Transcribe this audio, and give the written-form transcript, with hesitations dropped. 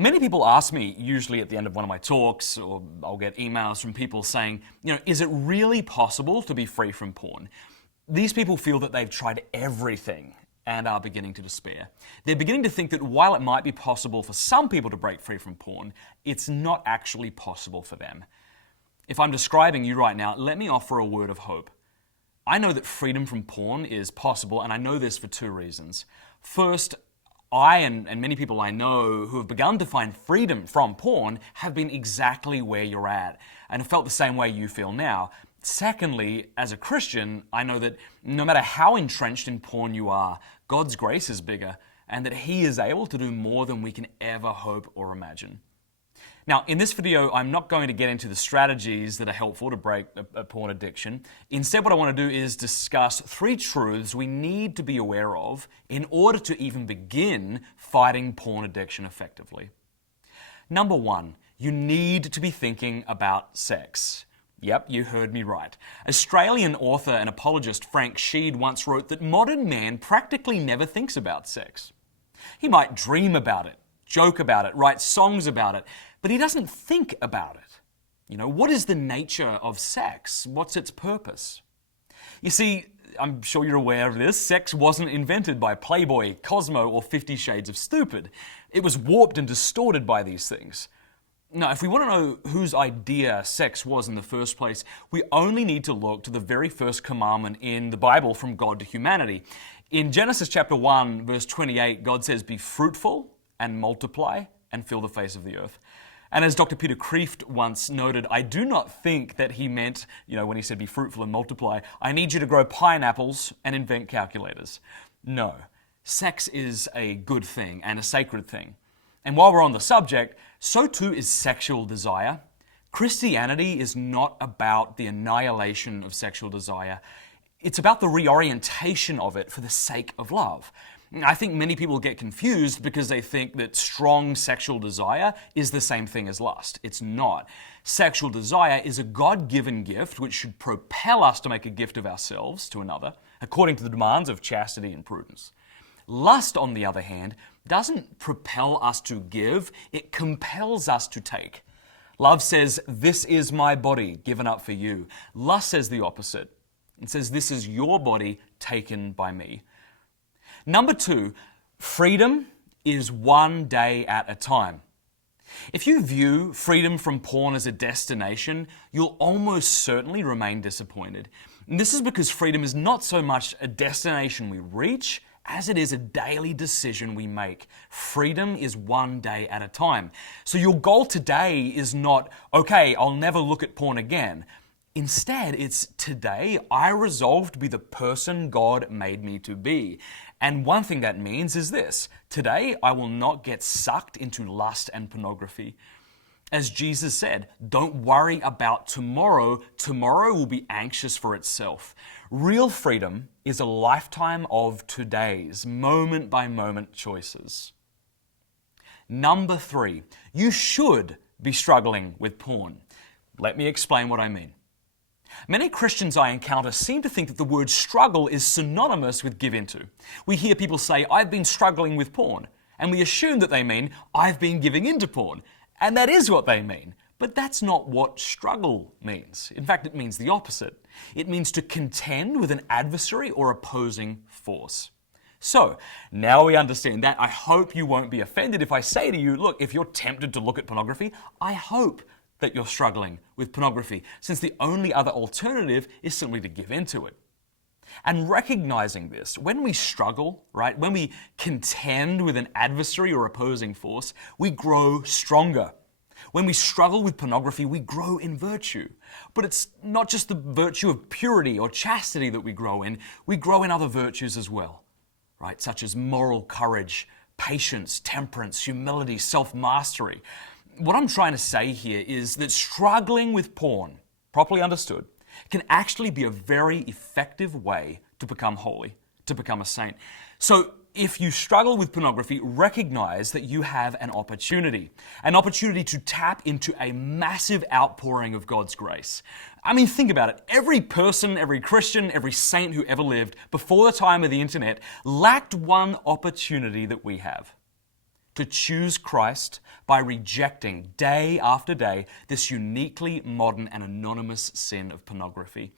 Many people ask me, usually at the end of one of my talks, or I'll get emails from people saying, is it really possible to be free from porn? These people feel that they've tried everything and are beginning to despair. They're beginning to think that while it might be possible for some people to break free from porn, it's not actually possible for them. If I'm describing you right now, let me offer a word of hope. I know that freedom from porn is possible, and I know this for two reasons. First, I and many people I know who have begun to find freedom from porn have been exactly where you're at and have felt the same way you feel now. Secondly, as a Christian, I know that no matter how entrenched in porn you are, God's grace is bigger and that He is able to do more than we can ever hope or imagine. Now, in this video, I'm not going to get into the strategies that are helpful to break a porn addiction. Instead, what I want to do is discuss 3 truths we need to be aware of in order to even begin fighting porn addiction effectively. Number 1, you need to be thinking about sex. Yep, you heard me right. Australian author and apologist Frank Sheed once wrote that modern man practically never thinks about sex. He might dream about it, joke about it, write songs about it, but he doesn't think about it. What is the nature of sex? What's its purpose? You see, I'm sure you're aware of this, sex wasn't invented by Playboy, Cosmo, or 50 Shades of Stupid. It was warped and distorted by these things. Now, if we want to know whose idea sex was in the first place, we only need to look to the very first commandment in the Bible from God to humanity. In Genesis chapter 1, verse 28, God says, "Be fruitful and multiply and fill the face of the earth." And as Dr. Peter Kreeft once noted, I do not think that he meant, when he said be fruitful and multiply, I need you to grow pineapples and invent calculators. No, sex is a good thing and a sacred thing. And while we're on the subject, so too is sexual desire. Christianity is not about the annihilation of sexual desire. It's about the reorientation of it for the sake of love. I think many people get confused because they think that strong sexual desire is the same thing as lust. It's not. Sexual desire is a God-given gift which should propel us to make a gift of ourselves to another, according to the demands of chastity and prudence. Lust, on the other hand, doesn't propel us to give, it compels us to take. Love says, "This is my body given up for you." Lust says the opposite. It says, "This is your body taken by me." Number 2, freedom is one day at a time. If you view freedom from porn as a destination, you'll almost certainly remain disappointed. And this is because freedom is not so much a destination we reach as it is a daily decision we make. Freedom is one day at a time. So your goal today is not, okay, I'll never look at porn again. Instead, it's today I resolve to be the person God made me to be. And one thing that means is this: today I will not get sucked into lust and pornography. As Jesus said, don't worry about tomorrow. Tomorrow will be anxious for itself. Real freedom is a lifetime of today's moment-by-moment choices. Number 3, you should be struggling with porn. Let me explain what I mean. Many Christians I encounter seem to think that the word struggle is synonymous with give into. We hear people say, "I've been struggling with porn," and we assume that they mean, "I've been giving into porn." And that is what they mean. But that's not what struggle means. In fact, it means the opposite. It means to contend with an adversary or opposing force. So, now we understand that. I hope you won't be offended if I say to you, look, if you're tempted to look at pornography, I hope that you're struggling with pornography, since the only other alternative is simply to give into it. And recognizing this, when we struggle, right, when we contend with an adversary or opposing force, we grow stronger. When we struggle with pornography, we grow in virtue. But it's not just the virtue of purity or chastity that we grow in other virtues as well, right, such as moral courage, patience, temperance, humility, self-mastery. What I'm trying to say here is that struggling with porn, properly understood, can actually be a very effective way to become holy, to become a saint. So if you struggle with pornography, recognize that you have an opportunity to tap into a massive outpouring of God's grace. I mean, think about it. Every person, every Christian, every saint who ever lived before the time of the internet lacked one opportunity that we have: to choose Christ by rejecting day after day this uniquely modern and anonymous sin of pornography.